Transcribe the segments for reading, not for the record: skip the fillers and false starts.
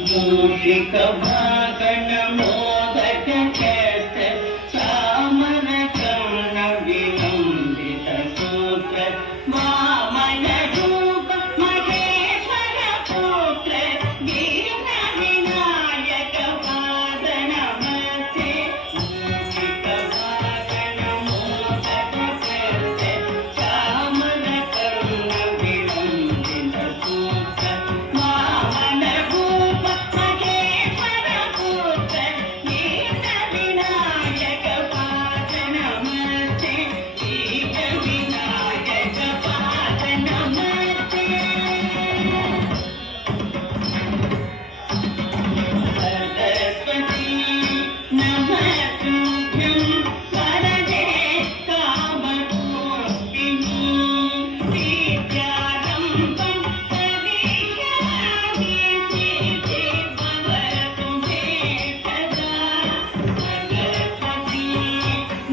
మూషిక భాగణ మోదక చేత సామర కర్ణ విలంబిత సూత్ర వామన రూప మహేశ్వర పుత్ర దీన వినాయక పాద నమస్తే మూషిక భాగణ మోదక చేత సామర కర్ణ విలంబిత సూత్ర వామన రూప మహేశ్వర పుత్ర దీన వినాయక పాద నమస్తే దీన వినాయక పాద నమస్తే సరస్వతీ నమస్తుభ్యం వరదే కామరూపిణి విద్యారంభం కరిష్యామి సిద్ధి భవతు మే సదా సరస్వతీ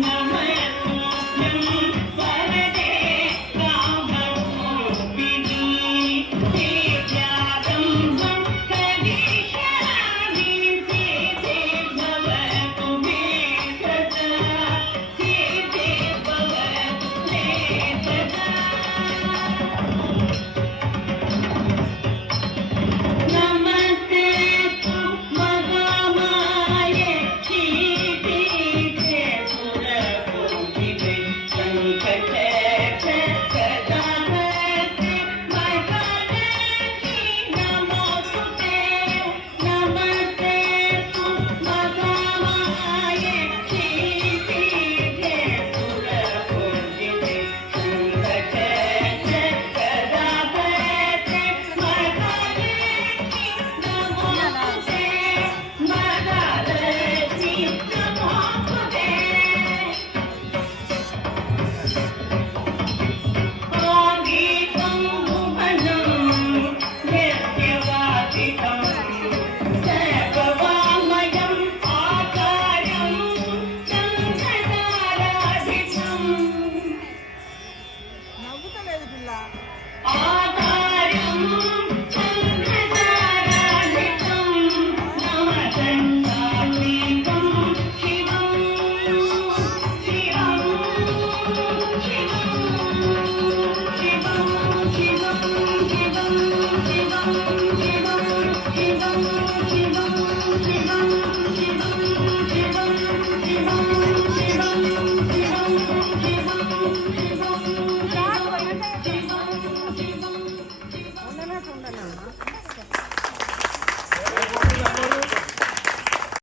నమస్తుభ్యం వరదే కామరూపిణి విద్యారంభం కరిష్యామి సిద్ధి భవతు మే సదా సిద్ధి భవతు మే సదా నమస్తే మహామాయ శ్రీపీఠే సురపూజితే సంకటే సదాభక్తి మహాలక్ష్మి నమోస్తుతే నమస్తే మహామాయ శ్రీపీఠే సురపూజితే సంకటే సదాభక్తి మహాలక్ష్మి నమోస్తుతే మహాలక్ష్మి నమోస్తుతే ఆగీతం భువనం నిత్యవాదితం సర్వవామయం ఆకారం సంఘదారాధితం నవ్వుతలేదు పిల్ల. ఆకారం సంఘదారాధితం నమదండాత్మికం శివం శివం శివం శివం శివం శివం శివం శివం శివం శివం శివం శివం శివం శివం శివం శివం శివం శివం రాదు, వెనక శివం శివం ఉండనే ఉండనమ్మా.